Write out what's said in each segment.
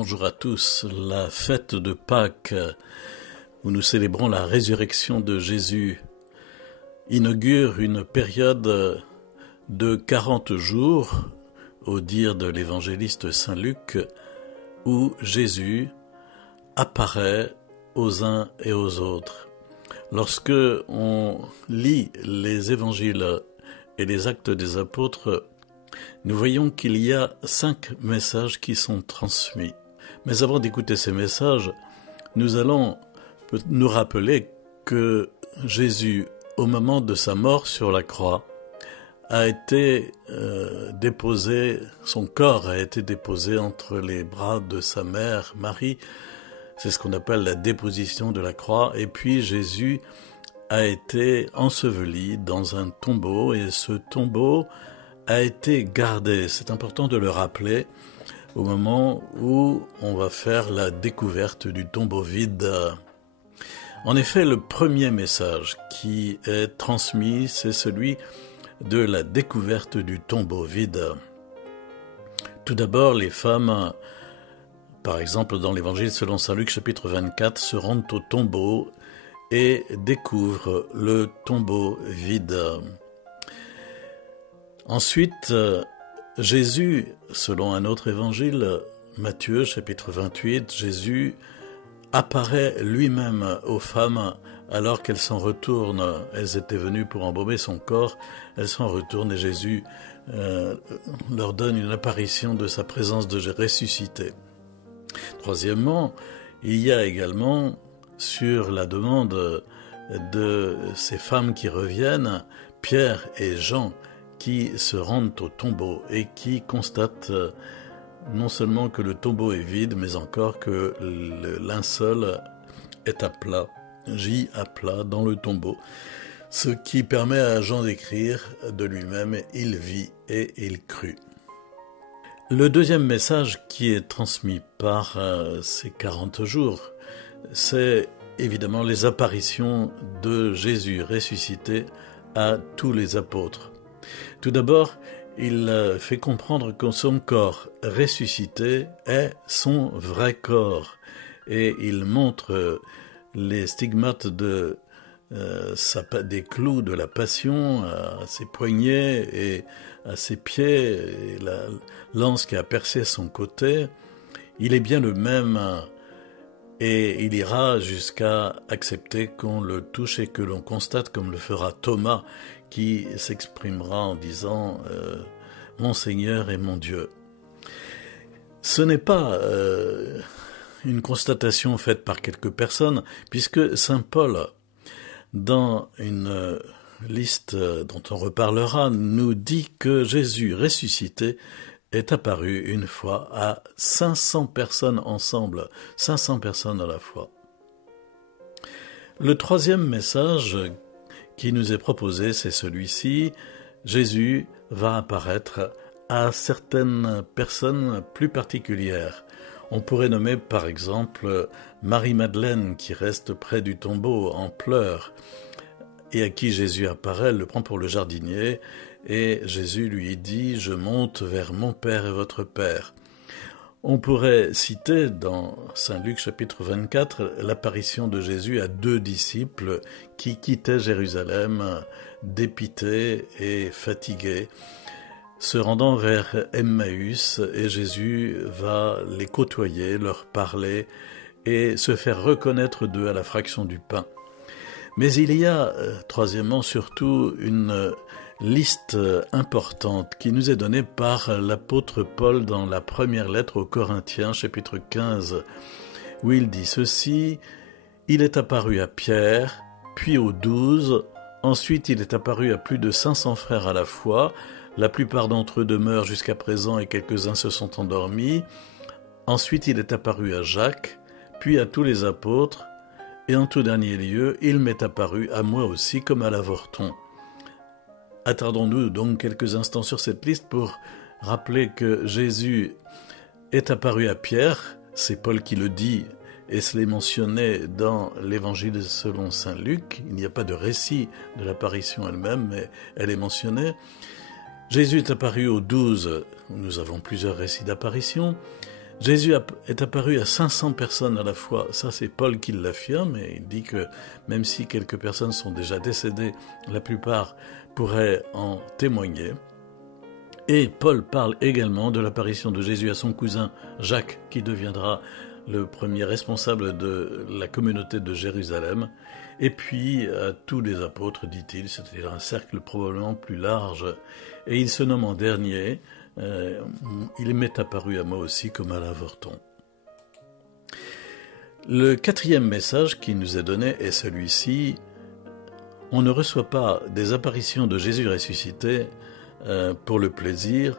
Bonjour à tous. La fête de Pâques, où nous célébrons la résurrection de Jésus, inaugure une période de 40 jours, au dire de l'évangéliste Saint Luc, où Jésus apparaît aux uns et aux autres. Lorsque on lit les évangiles et les actes des apôtres, nous voyons qu'il y a 5 messages qui sont transmis. Mais avant d'écouter ces messages, nous allons nous rappeler que Jésus, au moment de sa mort sur la croix, a été déposé, son corps a été déposé entre les bras de sa mère, Marie. C'est ce qu'on appelle la déposition de la croix. Et puis Jésus a été enseveli dans un tombeau, et ce tombeau a été gardé. C'est important de le rappeler au moment où on va faire la découverte du tombeau vide. En effet, le premier message qui est transmis, c'est celui de la découverte du tombeau vide. Tout d'abord, les femmes, par exemple dans l'évangile selon saint Luc chapitre 24, se rendent au tombeau et découvrent le tombeau vide. Ensuite, Jésus, selon un autre évangile, Matthieu chapitre 28, Jésus apparaît lui-même aux femmes alors qu'elles s'en retournent. Elles étaient venues pour embaumer son corps, elles s'en retournent et Jésus leur donne une apparition de sa présence de ressuscité. Troisièmement, il y a également, sur la demande de ces femmes qui reviennent, Pierre et Jean qui se rendent au tombeau et qui constatent non seulement que le tombeau est vide, mais encore que le linceul est à plat, gît à plat dans le tombeau, ce qui permet à Jean d'écrire de lui-même « Il vit et il crut ». Le deuxième message qui est transmis par ces 40 jours, c'est évidemment les apparitions de Jésus ressuscité à tous les apôtres. Tout d'abord, il fait comprendre que son corps ressuscité est son vrai corps et il montre les stigmates des clous de la passion à ses poignets et à ses pieds et la lance qui a percé son côté. Il est bien le même et il ira jusqu'à accepter qu'on le touche et que l'on constate, comme le fera Thomas, qui s'exprimera en disant « Mon Seigneur et mon Dieu ». Ce n'est pas une constatation faite par quelques personnes, puisque saint Paul, dans une liste dont on reparlera, nous dit que Jésus ressuscité est apparu une fois à 500 personnes ensemble, 500 personnes à la fois. Le troisième message qui nous est proposé, c'est celui-ci. Jésus va apparaître à certaines personnes plus particulières. On pourrait nommer par exemple Marie-Madeleine qui reste près du tombeau en pleurs et à qui Jésus apparaît, elle le prend pour le jardinier et Jésus lui dit « Je monte vers mon Père et votre Père ». On pourrait citer dans saint Luc chapitre 24 l'apparition de Jésus à 2 disciples qui quittaient Jérusalem dépités et fatigués, se rendant vers Emmaüs, et Jésus va les côtoyer, leur parler et se faire reconnaître d'eux à la fraction du pain. Mais il y a, troisièmement, surtout une liste importante qui nous est donnée par l'apôtre Paul dans la première lettre aux Corinthiens, chapitre 15, où il dit ceci: « Il est apparu à Pierre, puis aux 12, ensuite il est apparu à plus de 500 frères à la fois, la plupart d'entre eux demeurent jusqu'à présent et quelques-uns se sont endormis. Ensuite il est apparu à Jacques, puis à tous les apôtres, et en tout dernier lieu, il m'est apparu à moi aussi comme à l'avorton. » Attardons-nous donc quelques instants sur cette liste pour rappeler que Jésus est apparu à Pierre, c'est Paul qui le dit, et cela est mentionné dans l'évangile selon saint Luc. Il n'y a pas de récit de l'apparition elle-même, mais elle est mentionnée. Jésus est apparu aux 12, nous avons plusieurs récits d'apparition, Jésus est apparu à 500 personnes à la fois. Ça, c'est Paul qui l'affirme, et il dit que même si quelques personnes sont déjà décédées, la plupart pourraient en témoigner. Et Paul parle également de l'apparition de Jésus à son cousin Jacques, qui deviendra le premier responsable de la communauté de Jérusalem, et puis à tous les apôtres, dit-il, c'est-à-dire un cercle probablement plus large. Et il se nomme en dernier, il m'est apparu à moi aussi comme à l'avorton. Le quatrième message qui nous est donné est celui-ci: on ne reçoit pas des apparitions de Jésus ressuscité pour le plaisir,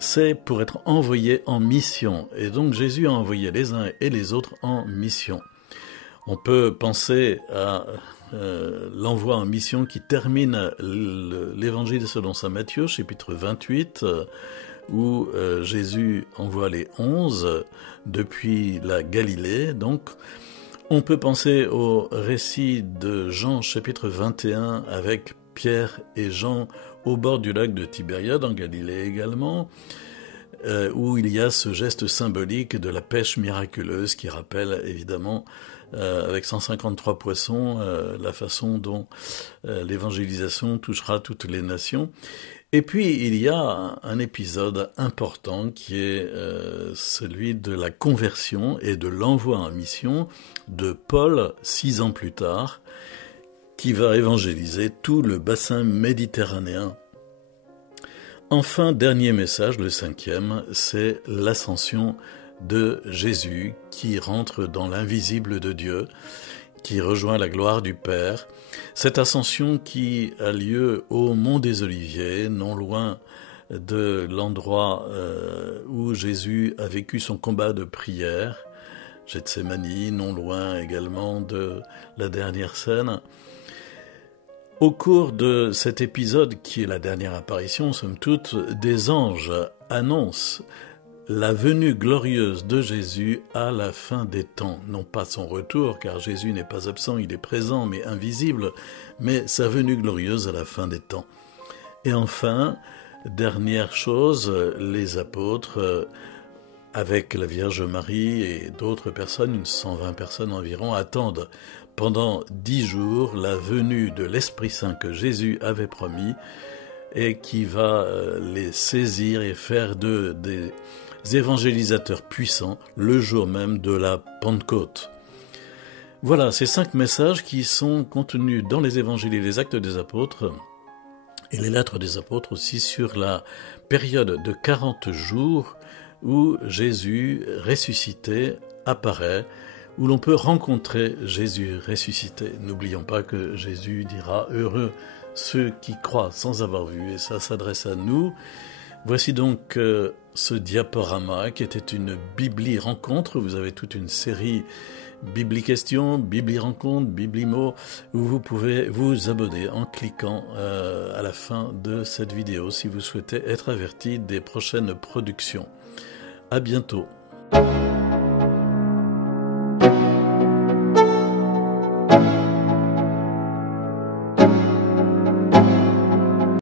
c'est pour être envoyé en mission. Et donc Jésus a envoyé les uns et les autres en mission. On peut penser à l'envoi en mission qui termine l'évangile selon saint Matthieu, chapitre 28, où Jésus envoie les 11 depuis la Galilée. Donc, on peut penser au récit de Jean, chapitre 21, avec Pierre et Jean au bord du lac de Tibériade, en Galilée également, où il y a ce geste symbolique de la pêche miraculeuse qui rappelle évidemment, avec 153 poissons, la façon dont l'évangélisation touchera toutes les nations. Et puis il y a un épisode important qui est celui de la conversion et de l'envoi en mission de Paul 6 ans plus tard, qui va évangéliser tout le bassin méditerranéen. Enfin, dernier message, le cinquième, c'est l'ascension de Jésus qui rentre dans l'invisible de Dieu, qui rejoint la gloire du Père. Cette ascension qui a lieu au Mont des Oliviers, non loin de l'endroit où Jésus a vécu son combat de prière, Gethsémani, non loin également de la dernière scène. Au cours de cet épisode, qui est la dernière apparition, somme toute, des anges annoncent la venue glorieuse de Jésus à la fin des temps. Non pas son retour, car Jésus n'est pas absent, il est présent, mais invisible, mais sa venue glorieuse à la fin des temps. Et enfin, dernière chose, les apôtres, avec la Vierge Marie et d'autres personnes, une 120 personnes environ, attendent pendant 10 jours la venue de l'Esprit Saint que Jésus avait promis et qui va les saisir et faire d'eux des évangélisateurs puissants le jour même de la Pentecôte. Voilà, ces 5 messages qui sont contenus dans les évangiles et les actes des apôtres et les lettres des apôtres aussi sur la période de 40 jours où Jésus ressuscité apparaît, où l'on peut rencontrer Jésus ressuscité. N'oublions pas que Jésus dira « Heureux ceux qui croient sans avoir vu », et ça s'adresse à nous. Voici donc ce diaporama qui était une Bibli-rencontre. Vous avez toute une série Bibli-questions, Bibli-rencontres, Bibli-mots, où vous pouvez vous abonner en cliquant à la fin de cette vidéo si vous souhaitez être averti des prochaines productions. À bientôt.